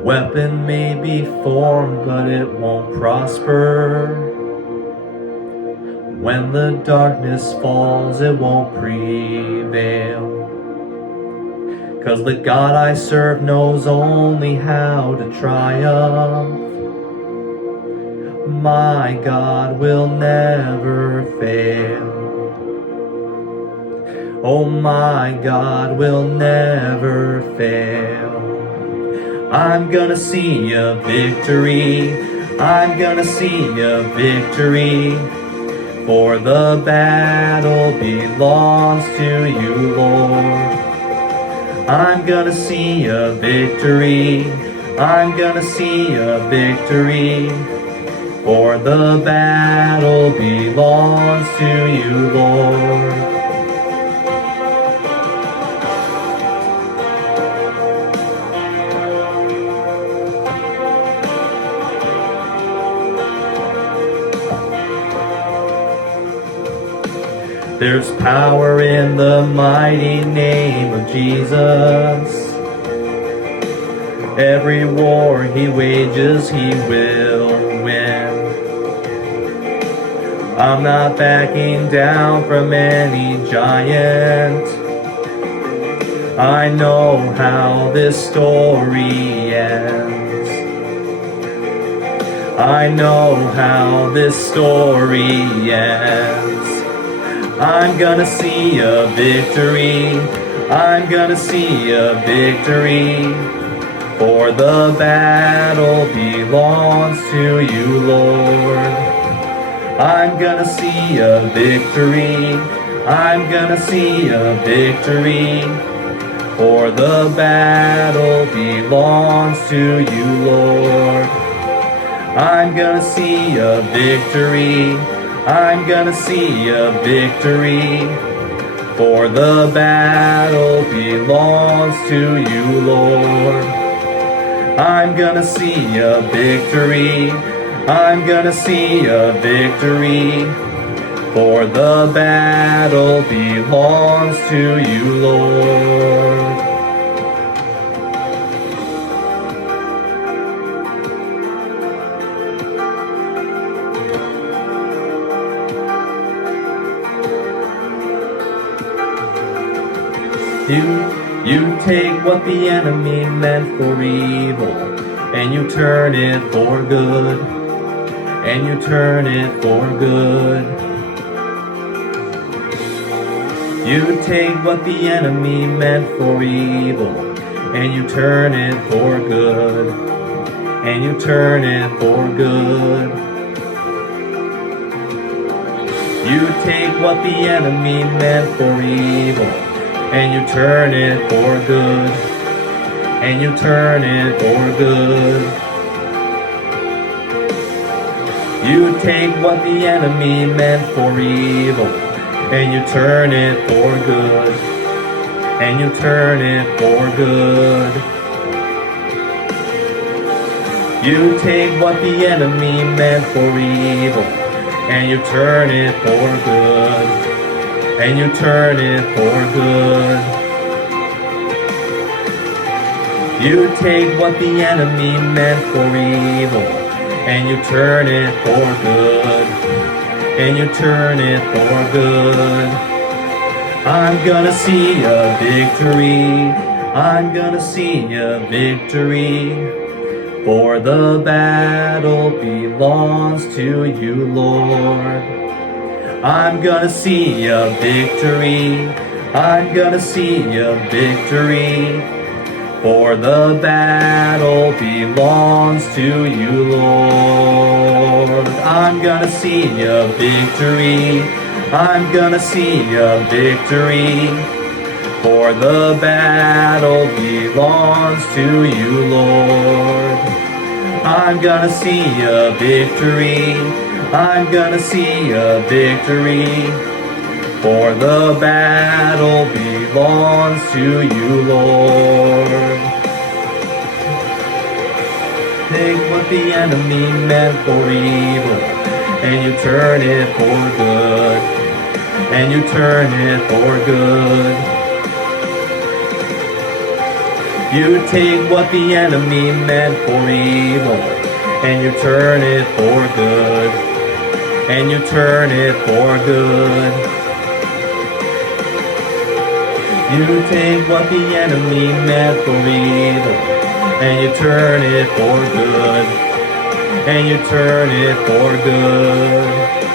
weapon may be formed, but it won't prosper. When the darkness falls, it won't prevail. 'Cause the God I serve knows only how to triumph. My God will never fail. Oh, my God will never fail. I'm gonna see a victory. I'm gonna see a victory. For the battle belongs to you, Lord. I'm gonna see a victory. I'm gonna see a victory. For the battle belongs to you, Lord. There's power in the mighty name of Jesus. Every war he wages, he will win. I'm not backing down from any giant. I know how this story ends. I know how this story ends. I'm gonna see a victory. I'm gonna see a victory. For the battle belongs to you, Lord. I'm gonna see a victory. I'm gonna see a victory. For the battle belongs to you, Lord. I'm gonna see a victory. I'm gonna see a victory. For the battle belongs to you, Lord. I'm gonna see a victory. I'm gonna see a victory. For the battle belongs to you, Lord. You take what the enemy meant for evil, and you turn it for good, and you turn it for good. You take what the enemy meant for evil, and you turn it for good, and you turn it for good. You take what the enemy meant for evil, and you turn it for good, and you turn it for good. You take what the enemy meant for evil, and you turn it for good, and you turn it for good. You take what the enemy meant for evil, and you turn it for good, and you turn it for good. You take what the enemy meant for evil, and you turn it for good, and you turn it for good. I'm gonna see a victory. I'm gonna see a victory. For the battle belongs to you, Lord. I'm gonna see a victory. I'm gonna see a victory. For the battle belongs to you, Lord. I'm gonna see a victory. I'm gonna see a victory. For the battle belongs to you, Lord. I'm gonna see a victory. I'm gonna see a victory. For the battle belongs to you, Lord. Take what the enemy meant for evil, and you turn it for good, and you turn it for good. You take what the enemy meant for evil, and you turn it for good. And you turn it for good. You take what the enemy meant for evil, and you turn it for good. And you turn it for good.